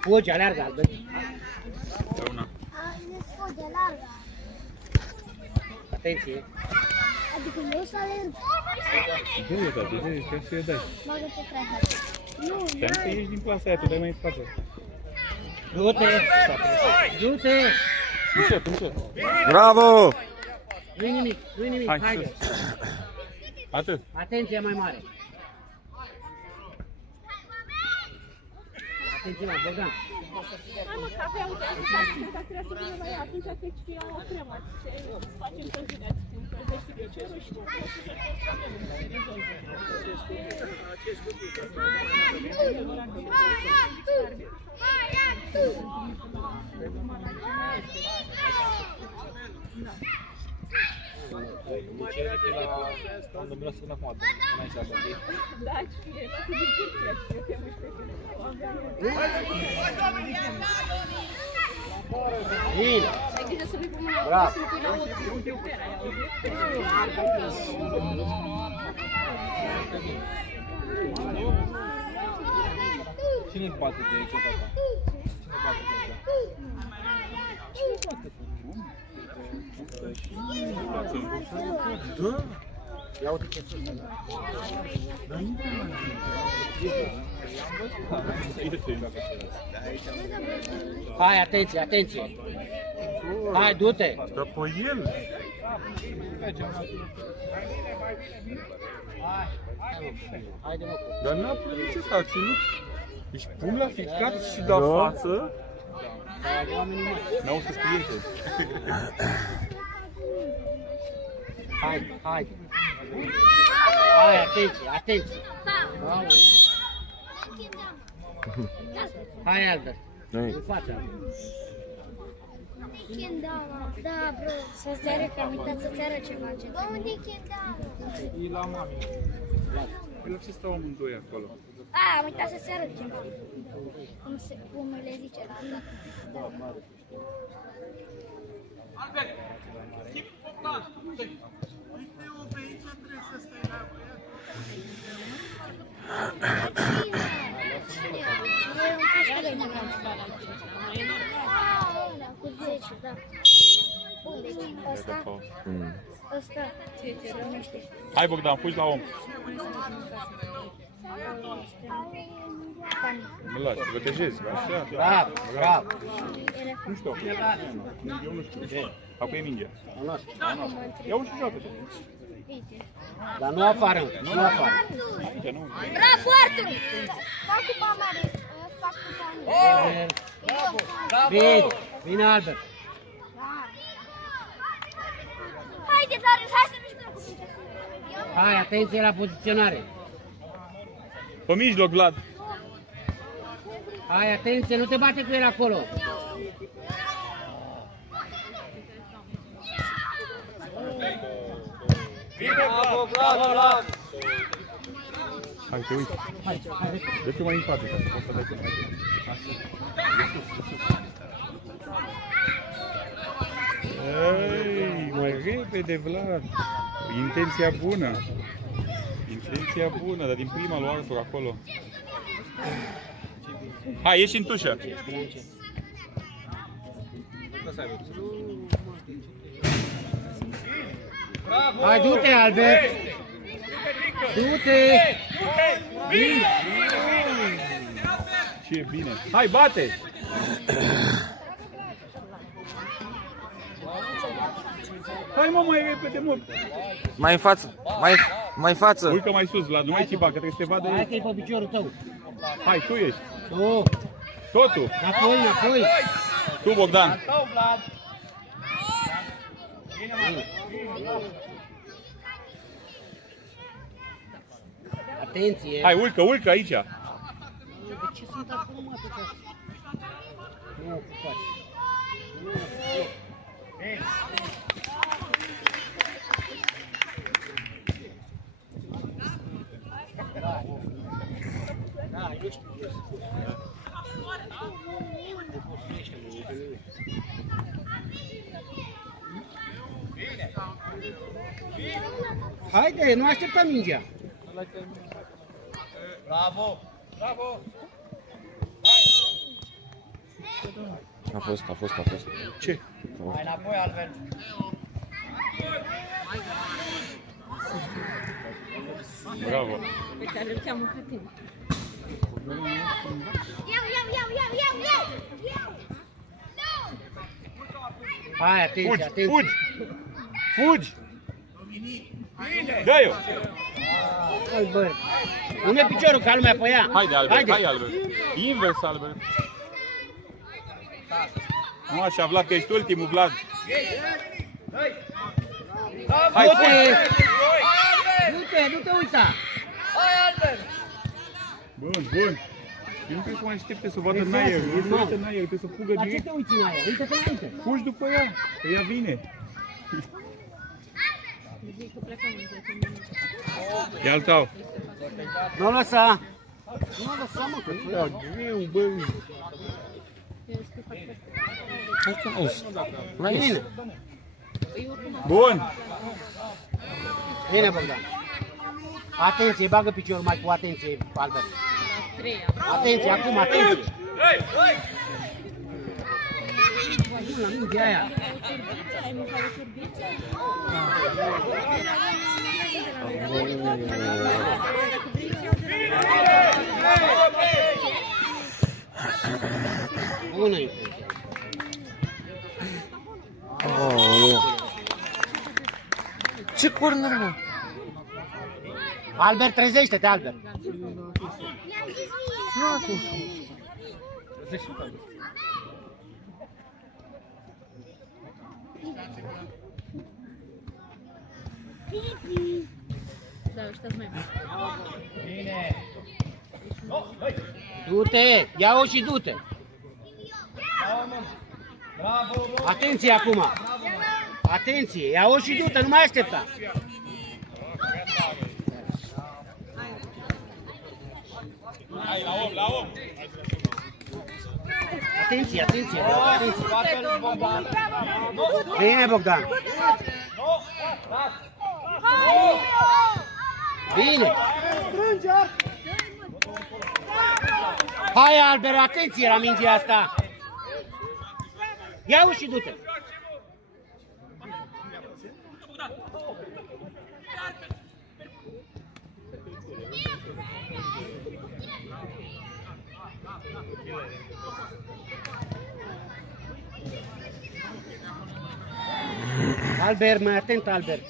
Fugi, aleargă, Albert. Atenție. Adică eu să alerg. Du-le, tati, du-le, trebuie să-i dai. Bagă pe treaba. Nu, Trebuie să ieși din clasa aia, tu dai mai în spate. Du-te! Du-te! Încet, încet. Bravo! Nu-i nimic, nu-i nimic, Hai, haide! sus. Atât. Atenție mai mare! Atenție la Bogdan! Hai mă, că avea, uite, dacă trebuia să vină la ea, atunci cred că e o cremă. Facem călzire, încălzește piciorul și Quando me lasă acum, mai să ajung. da, știe, nu cu discuția, știu că nu știu Bine! ai grijă să vii pe mâna, să nu pui la Cine bate de aici, tata? Cine bate de aici? Cine bate? Da? Ia uite ce sunt. Hai, atenție, atenție! Hai, du-te! Dar pe el! Haide, mă! Dar n-a plăcut ăsta, a ținut. Deci pun la ficat și de față. N-au să spriete. Hai, hai! Hai, atenție, atenție! Hai, Albert! În fața! Da, bro, să-ți arăt, că am uitat să-ți arăt ceva. Unde e Kendama? E la mami. El ce stau amândoi acolo. Am uitat să-ți arăt ceva. Cum le zice la asta? Albert, schimb Bogdan. Uite, o pe aici trebuie să stai la băiat. Cu 10, da. Unde? Ăsta? Ăsta. Ce numește? Hai Bogdan, fugi la om. Mă lași, te protejezi, așa. Bravo, bravo! Nu știu. Eu nu știu. Acum e mingea. Ia-o și joacă-te. Dar nu afară, nu afară. Aici, nu. Bravo, Artur! Fac cu mare. Fac cu mare. Bine, bine, Albert! Haide, Darius, hai să mișcăm cu mine. Hai, atenție la poziționare! Pe mijloc, Vlad. Hai, atenție, nu te bate cu el acolo! Bravo, bravo, bravo! Hai, te uite. Dă-te mai în față, ca să poți să dai cu mai Ei, mai repede, Vlad. Intenția bună. Intenția bună, dar din prima lui Artur acolo. Hai, ieși în tușă. Hai, du-te, Albert! Du-te! Bine! Ce bine. Hai, bate! Hai, mă, mai repede, mă! Mai în față, mai în față. Uite mai sus, Vlad, nu mai țipa, că trebuie să te vadă Hai el. că e pe piciorul tău! Hai, tu ești. Tu! Totul. Înapoi, înapoi! Tu, Bogdan. Atenție! Hai, urcă, urcă aici. De ce sunt acum, mă, atâția? Nu ocupați! Da, eu știu. Haide, nu așteptăm mingea! Bravo! Bravo! A fost. Ce? Mai înapoi, Albert. Bravo. Uite, îl cheamă ca tine. Hai, atenție, atenție. Fugi! Dă-i-o! Albert. Pune piciorul ca lumea pe ea. Haide, Albert, hai, Albert. Invers, Albert. Nu așa, Vlad, că ești ultimul, Vlad. Hai, Nu te uita. Bun. Eu nu trebuie să mai aștepte să vadă în aer. El se uită în aer, trebuie să fugă La ce direct. te uiți în aia? Uită-te înainte. Fugi după ea, că ea vine. Zic că plecăm în 10 minute. E al tău. Nu lăsa. Nu lăsa, mă, că Da, greu, bă. Mai bine. Bun. Bine, Bogdan. Atenție, bagă piciorul mai cu atenție, Albert. Atenție, acum, atenție. Nu, la mingea aia. Ai mâncat o șurbiță? Bună intenție. Ce corner, mă? Albert, trezește-te, Albert. Da, ăștia mai bun. Du-te, ia-o și du-te. Atenție acum. Atenție, ia-o și du-te, nu mai aștepta. Hai, la om. Atenție, atenție, atenție. Bine, Bogdan. Bine. Hai, Albert, atenție la mingea asta. Ia-o și du-te. Albert, mai atent, Albert.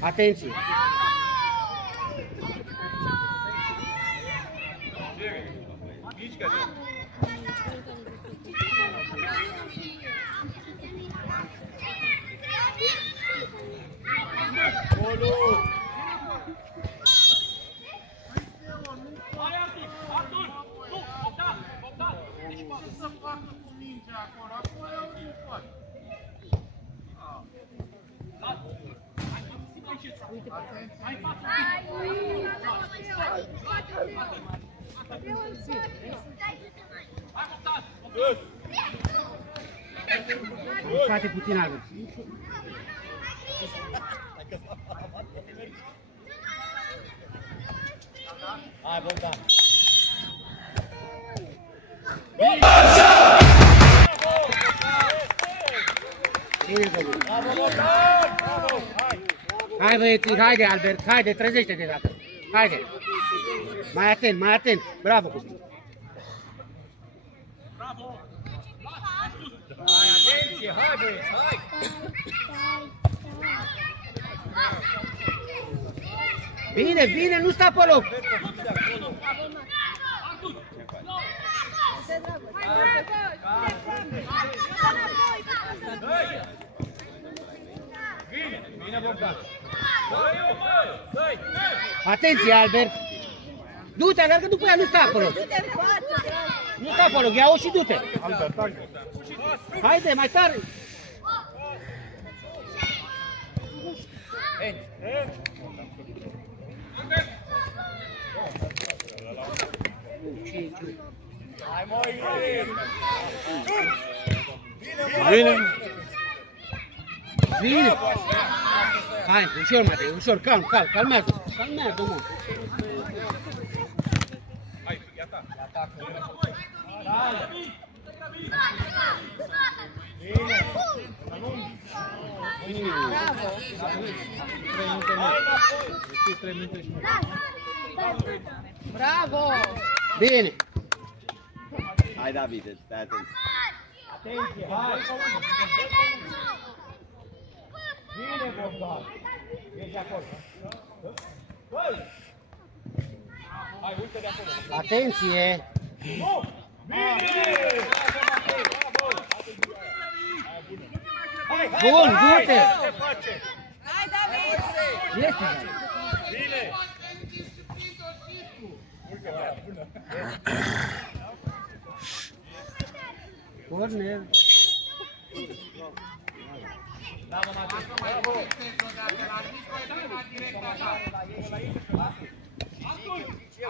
Atenție. Poate puțin Albert. Hai, Bogdan. Bine, Bogdan. Hai, băieții, haide, Albert, haide, trezește de dată. Haide. Mai atent, mai atent. Bravo, copii. Atenție, hai, băieți, hai! Bine, bine, nu sta pe loc. Bine, Bogdan! Atenție, Albert. Du-te, alergă după ea, nu sta pe loc. Nu sta pe loc, ia-o și du-te. Haide, mai tare. Bine! Bine! Hai, ușor, Matei, ușor, calmează, mă. Hai, e a ta. Bravo! Bine! Hai, David, stai atent. Atenție, hai! Bine, Bogdan! Ești acolo. Hai, uite de acolo. Atenție! Bun, du-te! Hai, David! Este! Bine! Corner!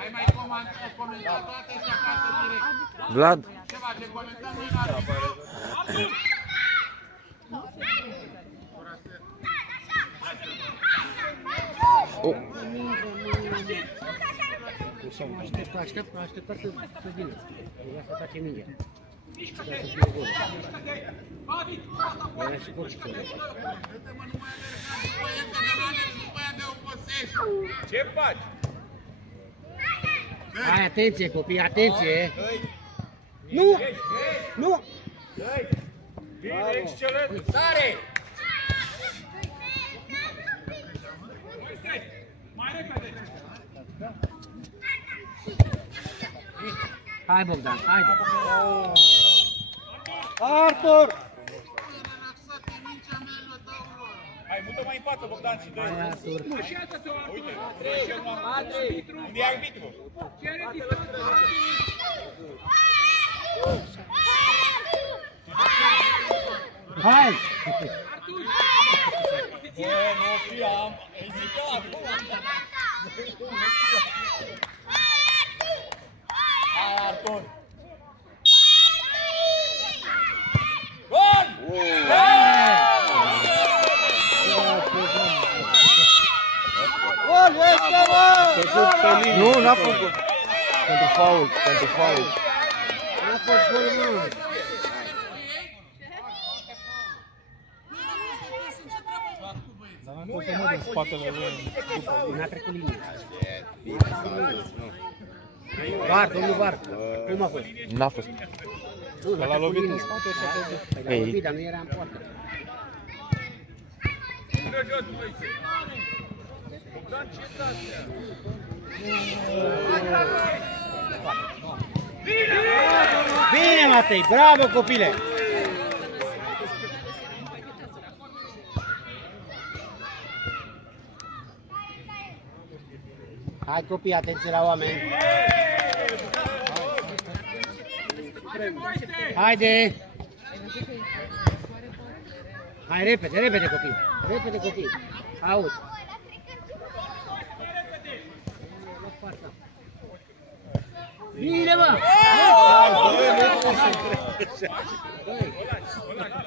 Ai mai comentat toate și acasă direct. Vlad, Ceva de comentat noi n-are. Aștepta să vină. Vreau să face mingea. Să fie gol. Era și gol și gol. Ce faci? Hai, atenție, copii, atenție! Nu! Nu! Bine, excelent! Sare! Hai, Bogdan, hai! Artur! Hai, mută mai în față, Bogdan, și dă-i. Hai, Artur! Uite, unde e arbitru? Hai! Bă, nu fi, am ezitat. Hai, Artur! Bun! Gol, este gol! nu, n-a făcut. Pentru faul, pentru faul. N-a fost gol, mă! Nu e, hai, în spatele lui. N-a trecut linia. Var, domnul Var, cum a fost? N-a fost. Nu, L-a lovit în spate și a Păi l-a lovit, dar nu era în poartă. Bine, Matei, bravo, copile! Hai, copii, atenție la oameni! Haide! Hai, repede, repede, copii! Repede, copii! Aud! Bine, mă!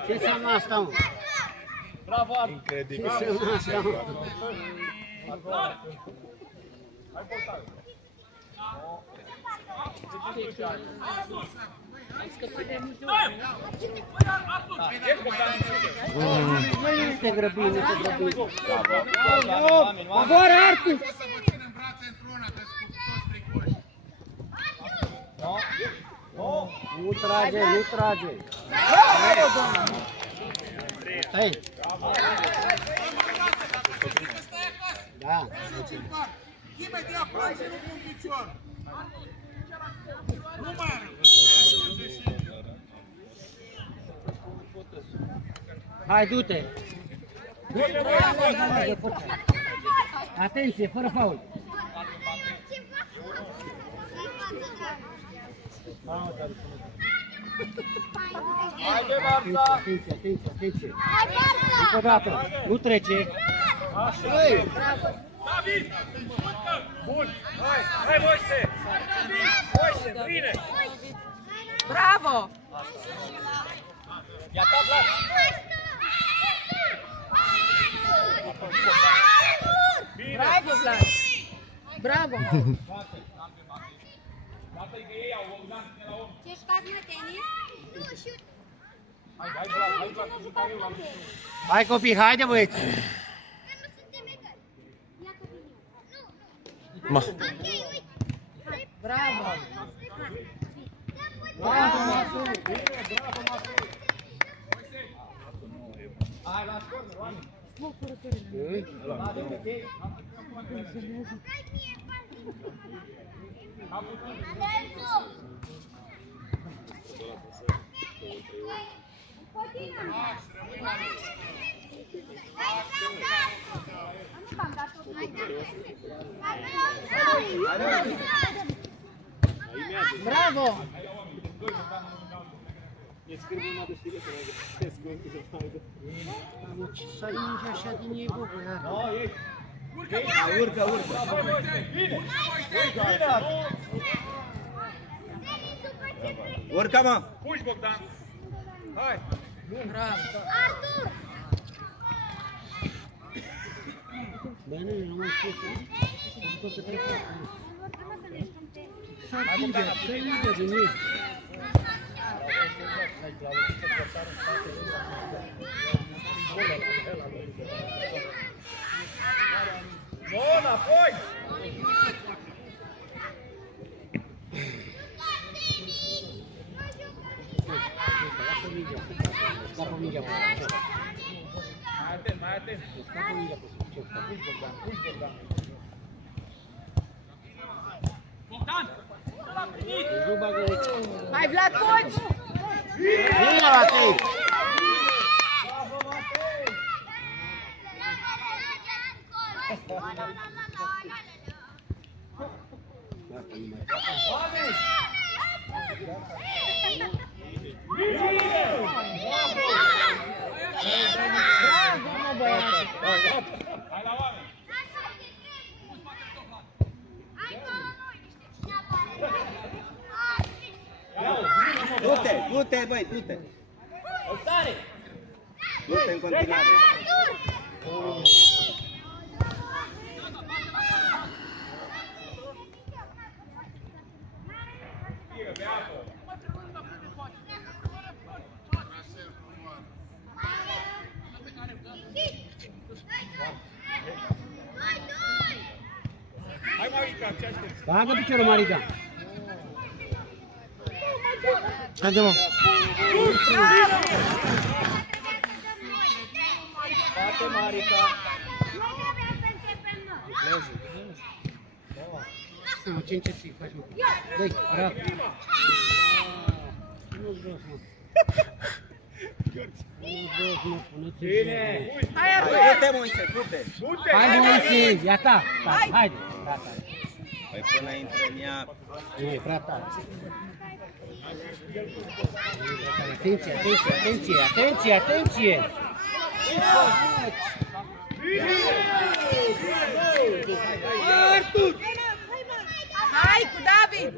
Ce înseamnă asta, mă? Bravo, Ce înseamnă asta, mă? Nu te grăbi, nu te grăbi. Avară, Artur! O să vă țin în brațe într-una, că sunt toți fricoși. Nu trage, nu trage. Stai. Da. Imediat plațe-l cu un picior. Nu mai are. Hai, du-te. Atenție, fără faul. Atenție, atenție, atenție. Încă o dată, nu trece. David! Bun! Hai, hai, Moise! Moise, bine! Bravo! Iată, Vlad! Bravo, Vlad! Bravo! Ce jucați, mă, tenis? Nu, șut. Hai copii, haide băieți! Nu suntem egali. Ia copii. Nu. Ma. Ok, uite. Bravo! Bravo! Mă, ce să ajunge așa din ei, bă, băiat? Urcă, urcă. Urcă, mă! Puși, Bogdan! Hai! Bravo! Artur! Bă, nu mă știu să... Să ajunge din ei. Bun, apoi! Scapă mingea pe ce? Mai atent, mai atent! Scapă mingea pe ce? Puși, Bogdan, puși, Bogdan. Bogdan! L-a primit! Nu bagă... Hai, Vlad, poți! Bine, Matei! Bravo, mă, băiat! Hai la oameni! Du-te, du-te, băi, du-te! Du-te în continuare! Hai, Marica, ce aștepți? Bagă piciorul, Marica! Haide, mă! Poate, Marica! Mă, ce încet să-i faci, mă? Dă-i, arată! Nu-ți jos, mă! Nu-ți jos, mă, puneți-i Bine! jos, mă! Hai, Artur! Du-te, Moise, du-te! Du-te! Hai, Moise, ia ta! Haide! Gata! Păi până intră în ea... Nu, e prea tare! Atenție, atenție, atenție, atenție, atenție! Ce faci? Artur! Hai, cu David!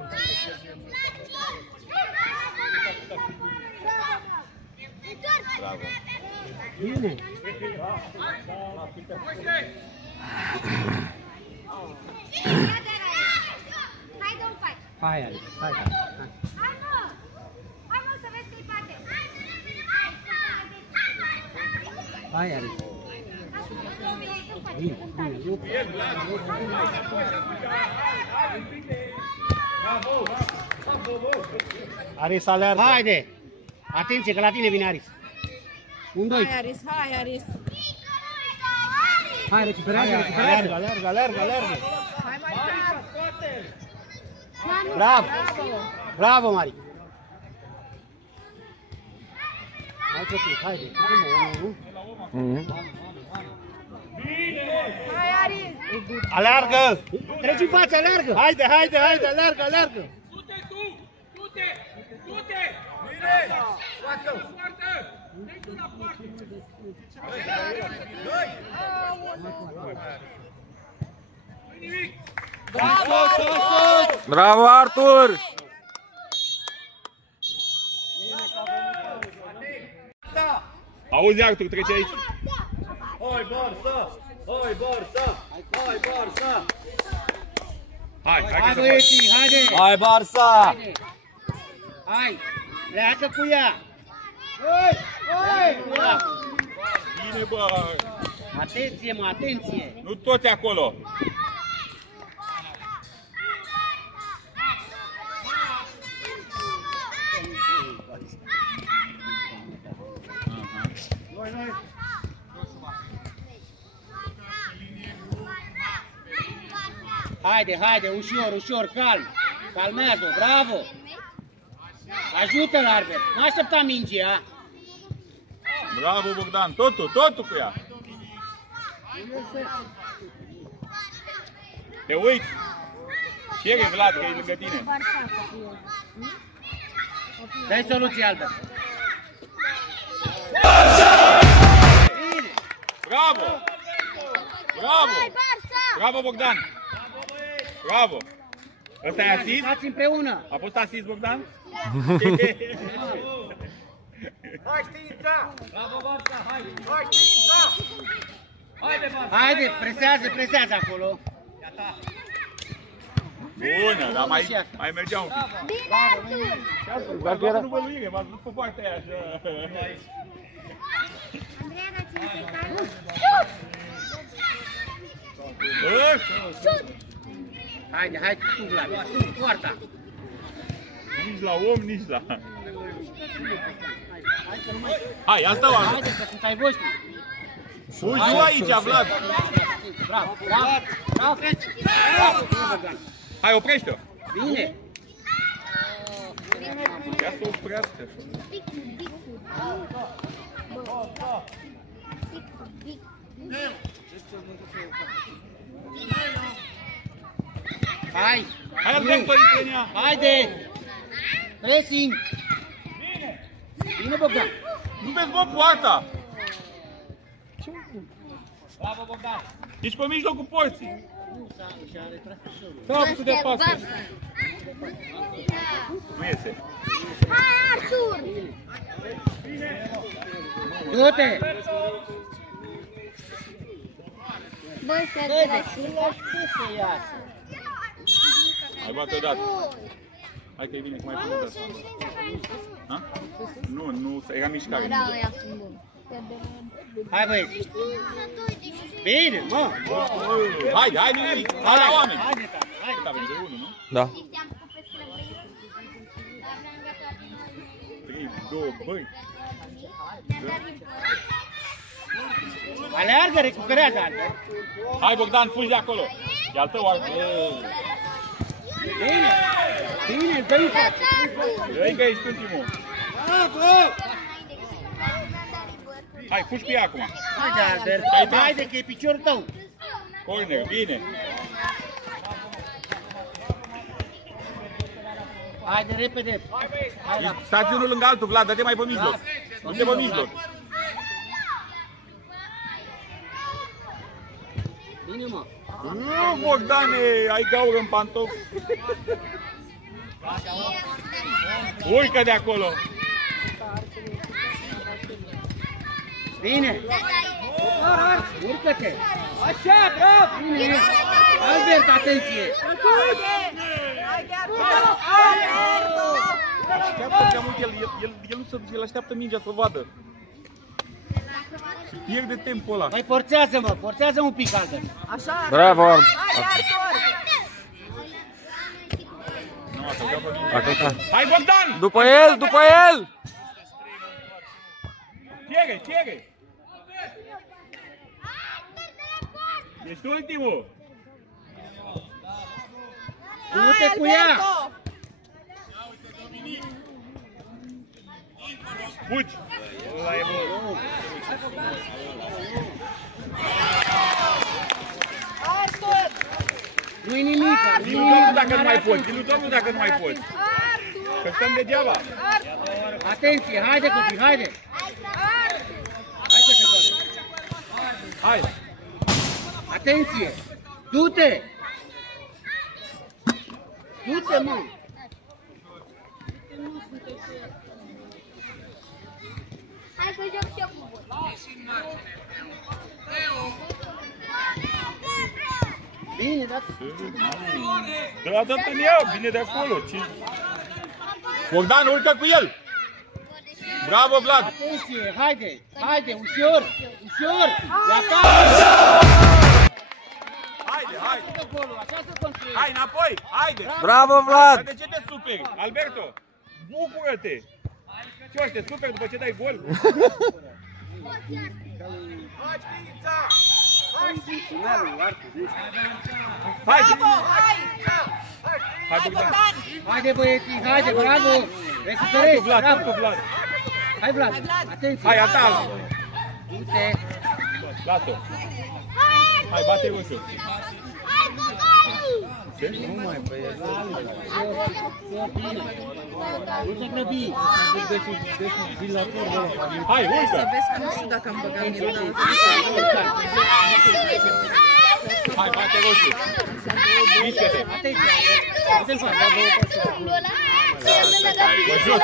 Bravo! Bine! Hai, Alex, hai, hai! Hai, mă, să vezi că-i bate! Hai, Alex! Bine, bine, eu... Aris aleargă! Haide! Atenție, că la tine vine Aris! Un, doi! Hai, Aris, hai, Aris! Hai, recuperează, recuperează! Alergă, alergă, alergă! Hai, Marica! Bravo! Bravo! Bravo, Mari! Hai, copii, haide! Hai, Aris! Alergă! Treci în față, alergă! Haide, haide, haide, alergă, alergă! Du-te tu! Du-te! Du-te! Bine! Poartă! Dă-i tu la poartă! Dă-i! Nu-i nimic! Bravo! Bravo, Artur! Auzi, Artur, trece aici. Hai, Barça! Hai, Barça! Hai, Barça! Hai să băieții, haide! Hai, Barça! Hai! Pleacă cu ea! Hai! Hai! Bine, bă! Atenție, mă, atenție! Nu toți acolo! Haide, haide, ușor, ușor, calm! Calmează-o, bravo! Ajută-l, Albert! Nu aștepta mingea! Bravo, Bogdan! Totul cu ea! Te uiți! Cere, Vlad, că e lângă tine! Dai soluție, Albert! Bravo! Bravo! Bravo, Bogdan! Bravo! Ăsta e asist? Stați împreună! A fost asist, Bogdan? Hai, știința! Bravo, Barça, hai! Hai, știința! Haide, Barça! Haide, presează acolo! Bună, dar mai mergea un pic. Bine, Artur! Dacă era... Nu vă luire, m-ați dus pe partea aia așa. Andreea, ține să-i calm. Haide, hai tu, Vlad! Tu, poarta! Nici la om, nici la... Hai, ia stau acolo! Haide, că sunt ai voștri! Fugi tu aici, Vlad! Bravo, bravo! Bravo, bravo! Hai, oprește-o! Bine! Ia să oprească! Hai! Hai, Alberto, intră în ea! Haide! Pressing! Bine, Bogdan! Nu vezi, bă, poarta! Bravo, Bogdan! Ești pe mijlocul porții! Da, cu de pasă! Nu iese! Hai, Artur! Du-te! Băi, să să iasă! Hai, bate odată! Hai că e bine, cum ai făcut asta? Nu, era mișcare. Hai, băieți! Bine, mă! Haide, hai, Neri! Hai la oameni! Haide, tata, haide! Da, veni de unul, nu? Da. 3, 2, băi! Aleargă, recuperează, Albert! Hai, Bogdan, fugi de acolo! E al tău, Bine! Bine, dă-i față! Dă-i că ești ultimul! Bravo! Hai, fugi cu ea acum! Haide, Albert! Haide, că e piciorul tău! Corner, bine! Haide, repede! Stați unul lângă altul, Vlad, dă-te mai pe mijloc! Du-te pe mijloc! Bine, mă! Bogdane, ai gaură în pantof! Urcă de acolo! Bine! Urcă-te! Așa, bravo! Bine! Albert, atenție! Așteaptă prea mult, el nu se duce, el așteaptă mingea să o vadă. Pierde timpul ăla. Mai forțează, mă, forțează un pic, Albert. Așa, Bravo, Artur! Nu, a călcat pe mine. Hai, Bogdan! După el, după el! Cere! Ești ultimul! Du-te cu ea! Fugi! Ăla e bun! Nu-i nimic! Zi-l domnul dacă nu mai poți! Zi-l domnul dacă nu mai poți! Că stăm degeaba! Atenție, haide copii, haide! Hai! Atenție! Du-te! Du-te, mă! Hai că joc și eu cu voi. Bine, da. Dă-te în ea, vine de acolo. Bogdan, urcă cu el! Bravo, Vlad! Atenție, haide, ușor! Ia-ta! Haide! Așa se construiește! Hai înapoi, haide! Bravo, Vlad! Dar de ce te superi? Alberto, bucură-te! Ce faci, te superi după ce dai gol? Hai, Bogdan! Haide, băieții, haide, bravo! Recuperezi, bravo! Vlad! Hai, Vlad, atenție! Hai, ata! Du-te! Lasă-o! Hai, bate rusul! Nu mai, băieți! Nu te grăbi! Hai, urcă! Nu știu dacă am băgat nimic. Hai, bate rusul! Mișcă-te!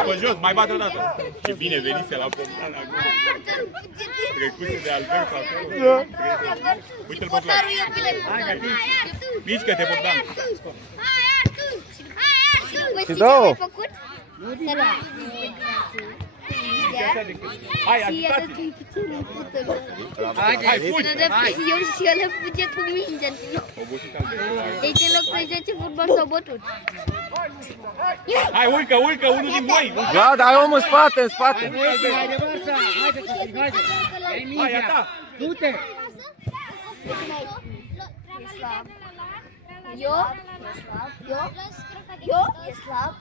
Pe jos, mai bate o dată! Ce bine venise la Bogdan acum! Trecuse de Alberto acolo! Uite-l pe Vlad! Mișcă-te, Bogdan! Și două! Hai, agitați! Hai, fugi! Și eu le fuge cu mingea. Deci în loc să joace fotbal s-au bătut. Hai, urcă, unul din voi! Vlad, ai omul în spate, în spate! Haide, Barça! Haide, copii, haide! Ia-i mingea! Du-te! E slab.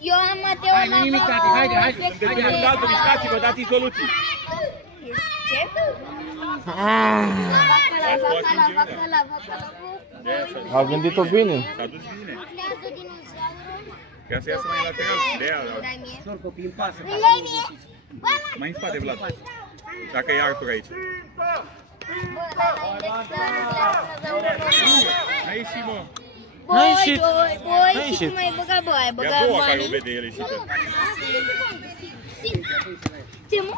Eu am Mateo Hai, nu nimic, tati, haide! Sunteți unul altul, mișcați-vă, dați-i soluții! Ce? A gândit-o bine. S-a dus bine. Ca să iasă mai lateral, de aia. Ușor, copii, în pasă! Mai în spate, Vlad. Dacă e Artur aici. N-ai ieșit, mă. N-ai ieșit. Băi, și cum ai băgat, bă? Ai E a băgat doua care o banii? vede el ieșită. Ce, mă?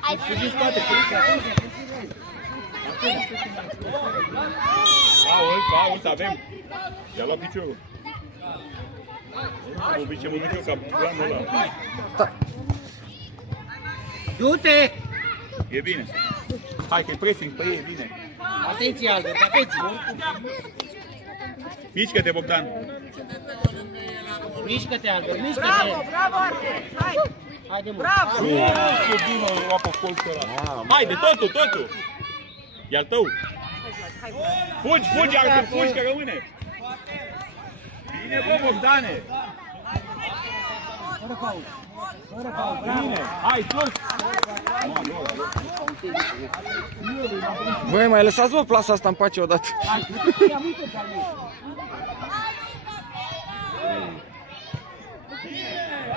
Hai, fugi în spate, Ault, avem. I-a luat piciorul. Nu vi ce mă duc eu ca planul ăla. Du-te! E bine. Hai că-i pressing pe ei, e bine. Atenție, Albert, atenție! Mișcă-te, Bogdan. Mișcă-te, Albert, mișcă-te! Bravo, Artur! Hai! Haide, mă! Bravo! Ce bine o apă colțul ăla. Haide, totul! E al tău. Fugi, Artur, fugi, că rămâne. Bine, bă, Bogdane. Bine, hai, sus. Băi, mai lăsați, mă, plasa asta în pace odată.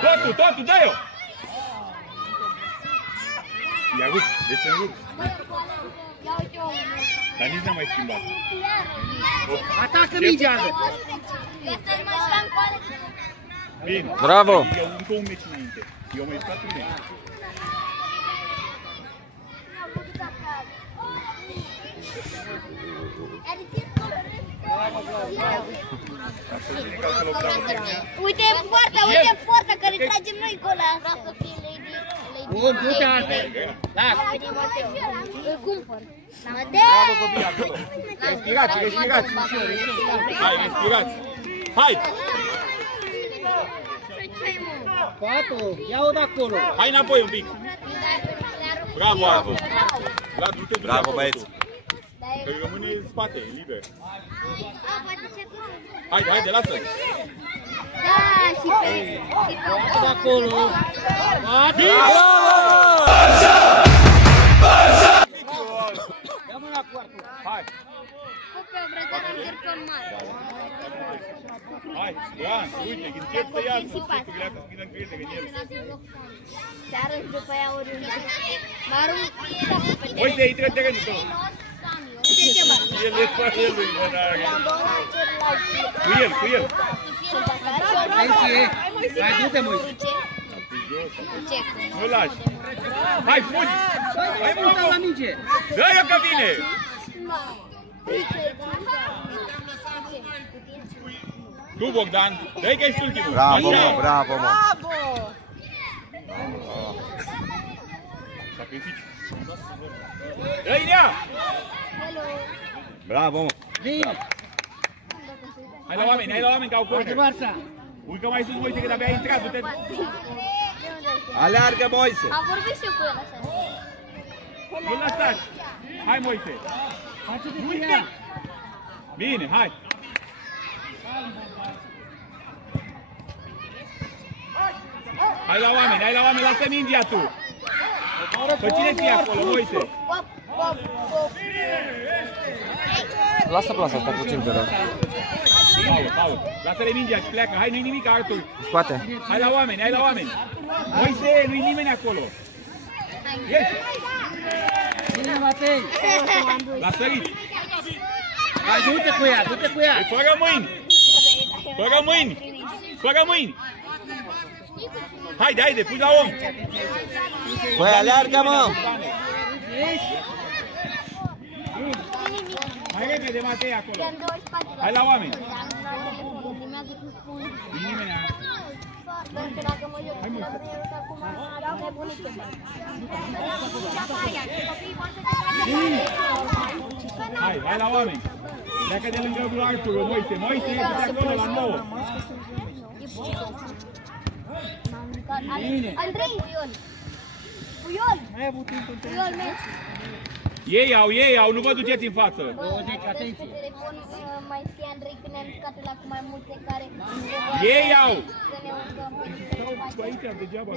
Totul, dă-i-o! I-a rupt, deci se rupt. Dar nici n-a mai schimbat. Atacă mingea, Albert! Bine. Bravo! Eu încă un meci înainte. Eu mai stat un meci. Uite poarta care tragem noi gol asta. Bun, du-te, Albert! Lasă! Îl cumpăr. Bravo, copii, acolo. Respirați. Hai, respirați. Hai! Pato, ia-o de acolo! Hai înapoi un pic. Bravo, Artur. Vlad, du-te. Bravo, băieți. Că rămâne în spate, e liber. Haide, lasă-l. Da, și pe... Ia-o de acolo! Pato! Ia mâna cu Artur! Hai, Pe obrăzăr am Gerton mare. hai, Bran, uite, încep să iasă. Știrile astea să vină încredere în el. Te arăt după ea oriunde. Mă arunc. Uite, intră în terenul tău. Uite ce mă. El e foarte lui, mă, n-are. Cu el. Atenție! Hai, du-te, măi! Nu lași. Hai, fugi. Hai, Hai, mult. la minge! Dă-i-o că vine. Tu, Bogdan, dă-i că ești ultimul. Bravo, Așa. mă, bravo, mă. Sacrificiu. Dă-i nea! Bravo, mă. Hai la oameni, că au corner. Urcă mai sus, Moise, că de-abia ai intrat, du-te. Aleargă, Moise. Am vorbit și eu cu el așa. Nu lăsați. Hai, Moise. Urcă. Bine, hai. Hai la oameni, lasă mingea tu. Pe cine ții acolo, Moise? Lasă plasa asta puțin, te rog. Paul, lasă-le mingea și pleacă. Hai, nu-i nimic, Artur. În spate. Hai la oameni. Moise, nu-i nimeni acolo. Ieși. La sărit. Hai, du-te cu ea, du-te cu ea. E fără mâini. Haide, fugi la om. Băi, aleargă, mă. Hai repede, Matei, acolo. Hai la oameni. Nu-i nimeni. Hai la oameni. Pleacă de lângă lui Artur, Moise, ieși de acolo la 9. Andrei, Puiol, mergi. Ei au, nu vă duceți în față. Atenție. Telefon mai scrie Andrei că ne-am jucat la cu mai multe care... Ei au. Să ne Aici, degeaba.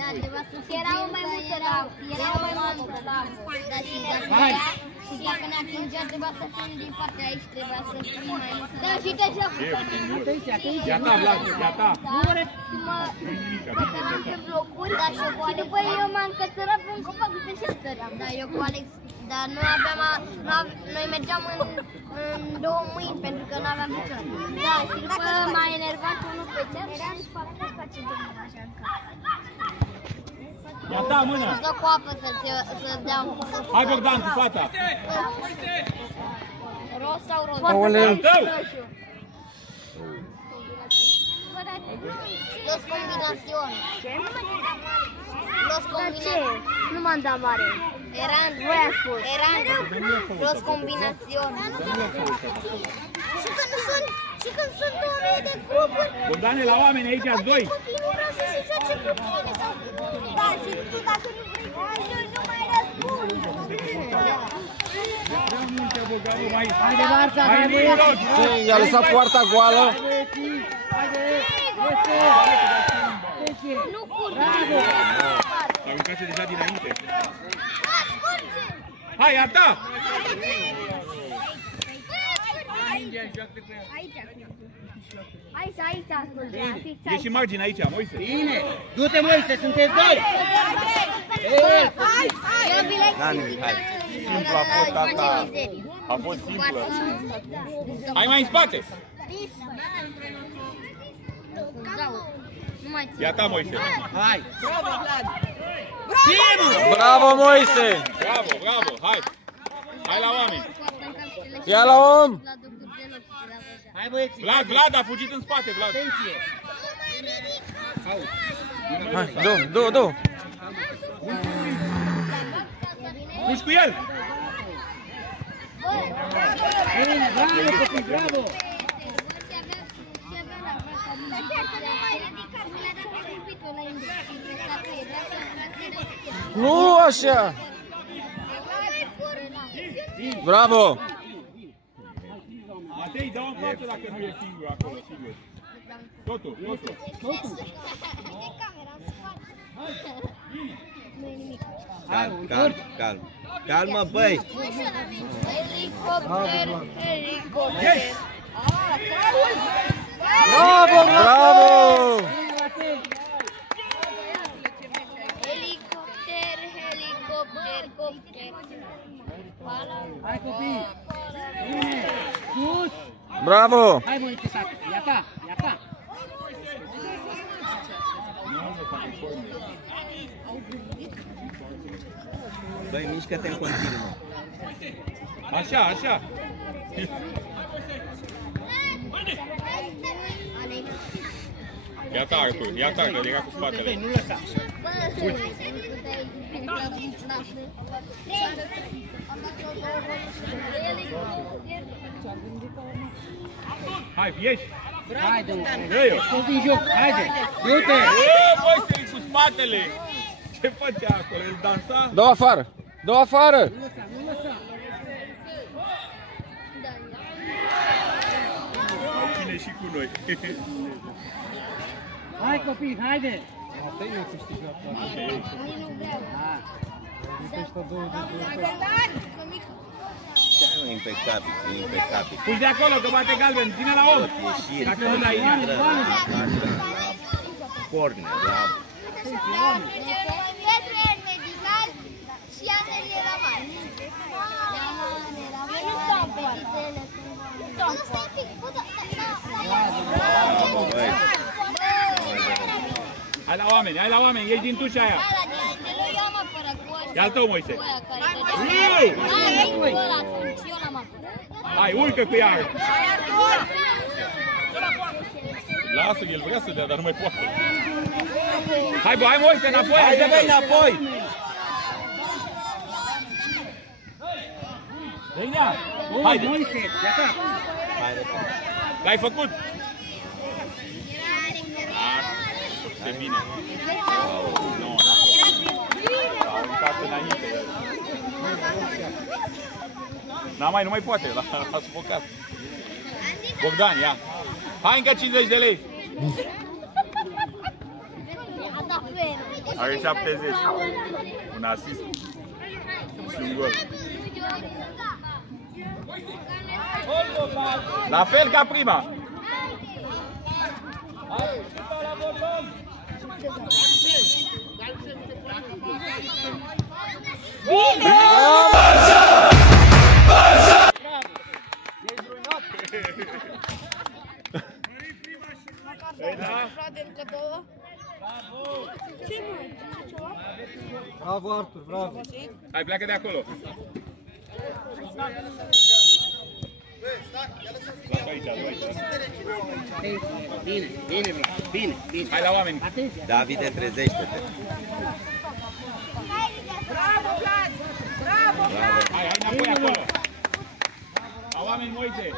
erau mai multe, dar și dacă ne atingea trebuia să fim din partea aici, trebuia să fim mai mult. Da, și deja Atenție. Ia ta, Vlad, ia ta. cătăram pe blocuri, dar și eu cu Alex, băi, eu m-am cătărat pe un copac de și cătăram, dar eu cu Alex, dar nu aveam, noi mergeam în două mâini pentru că nu aveam picior. Da, și după m-a enervat unul pe cer și am spart ca ce domnul așa în cap. Ia ta, mână. Îți dă cu apă să dea un cuvânt. Hai, Bogdan, cu fața. Roz sau roz? Aoleu. Los combinațion. Ce? Los combinațion. Nu m-am dat mare. Eran, los combinațion. Și când sunt 2000 de grupuri. Bogdane, la oameni, aici, doi. Copilul vrea să se joace cu tine sau cu tine. Da, și tu dacă nu vrei, nu mai răspunzi. Haide, Barța, Hai, Mirot. I-a lăsat poarta goală. Nu curge. S-a aruncat deja dinainte. Hai, a ta! Aici, ascultă. E și margine aici, Moise. Bine. Du-te, Moise, sunteți doi. Hai. Simplu a fost asta. A fost simplă. Hai mai în spate. Ia ta, Moise. Hai. Bravo, Moise. Bravo, hai. Hai la oameni. Ia la om. Hai, băieții. Vlad, a fugit în spate, Vlad. Atenție. Hai, du. Puși cu el. Bine, bravo, copii, bravo. Nu așa. Bravo. Matei, dă-o în față dacă nu e singur acolo, sigur. Totul. Calm. Calmă, băi. Helicopter. Bravo. Helicopter. Hai, copii. Bine. Sus. Bravo. Hai, Moise, tată. Ia ta. Băi, mișcă-te în continuu. Așa, așa. Ia-ta, Artur, ia-ta, că era cu spatele. Nu lăsa. Hai, ieși! Haide, Dă-i-o! scos din joc, haide! Du-te! Băi, să-i cu spatele! Ce făcea acolo? El dansa? Dă-o afară! Dă-o afară! Vine și cu noi. Hai copii, haide! Impecabil, impecabil. Puși de acolo, că bate galben, ține la om! Dacă nu dai ea. Corner, la... medical și Anelie la mare. Eu nu stau pe fetițele. Nu stai un pic, Hai la oameni, hai la oameni, ieși din tușa aia! E-al tău, Moise! Hai, urcă cu ea! Lasă, el vrea să dea, dar nu mai poate. Hai, bă, hai, Moise, înapoi! Haide, băi, înapoi! Dă-i-nea! Haide! Moise, gata! L-ai făcut! Ce bine! Nu, a aruncat înainte. Nu mai poate, l-a sufocat. Bogdan, ia! Hai încă 50 de lei! Are 70. Un asist. Și un gol. La fel ca prima. Bravo, Artur, bravo! Hai, pleacă de acolo. Lasă aici, Bine, bine, Vlad, bine, bine! hai la oameni. Atenție! Davide, trezește-te. Bravo, Vlad! Bravo, Vlad! Hai înapoi acolo. La oameni, Moise.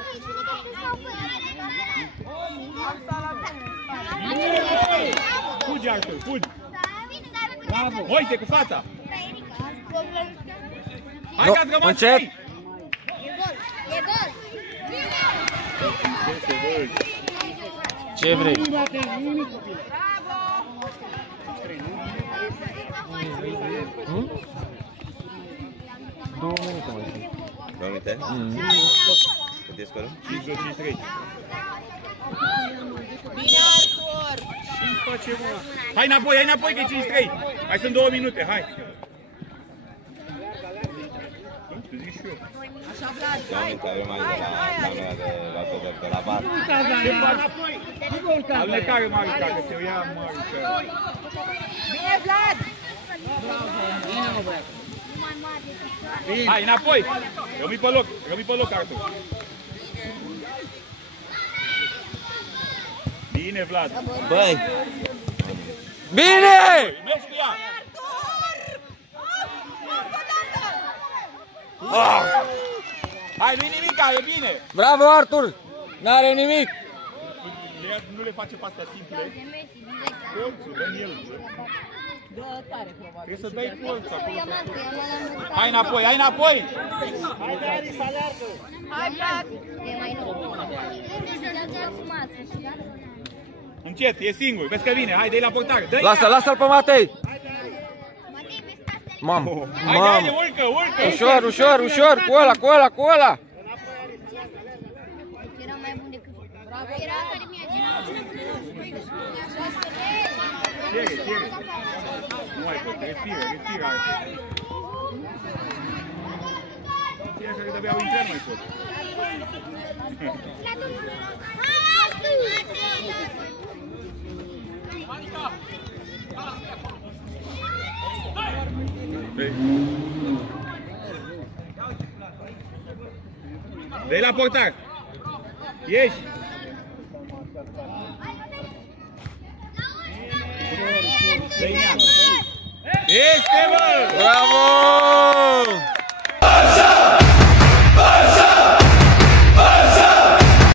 Fugi, Artur, fugi. Bravo! Moise, cu fața. Hai că ați rămas Încet. trei. E gol! Ce vrei? Nu bate nimic, copii! Două minute mai sunt. 2 minute? Cât e scorul? 5-2-5-3. Bine, Artur! Ce face, mă? Hai înapoi, că e 5-3. Mai sunt 2 minute, hai. Te zic și eu. Așa, Vlad! 2 minute, avem mai de la camera de la bar. Ce faci? Alunecare, Marica, că te-o ia, Marica. Bine, Vlad! Bine, mă, băiatul! Hai, înapoi! Rămâi pe loc, Artur. Bine, Vlad. Băi! Bine! Mergi cu ea! Hai, nu-i nimica, e bine! Bravo, Artur! N-are nimic! Nu le face pe astea simple. Colțul, dă-mi el. Dă tare, probabil. Trebuie să dai colțul acolo. Hai înapoi, hai înapoi! Hai, Vlad! E mai nou. Încet, e singur, vezi că vine, hai, dă-i la portar. Lasă-l pe Matei! Mamă! Haide, urcă, urcă! Ușor, ușor, ușor! Cu ăla, cu ăla! Era mai bun decât era Academia Cere. Nu mai pot, respiră. Cine care de-abia au intrat mai pot. Dă-i la portar. Ieși. Este, bă! Bravo!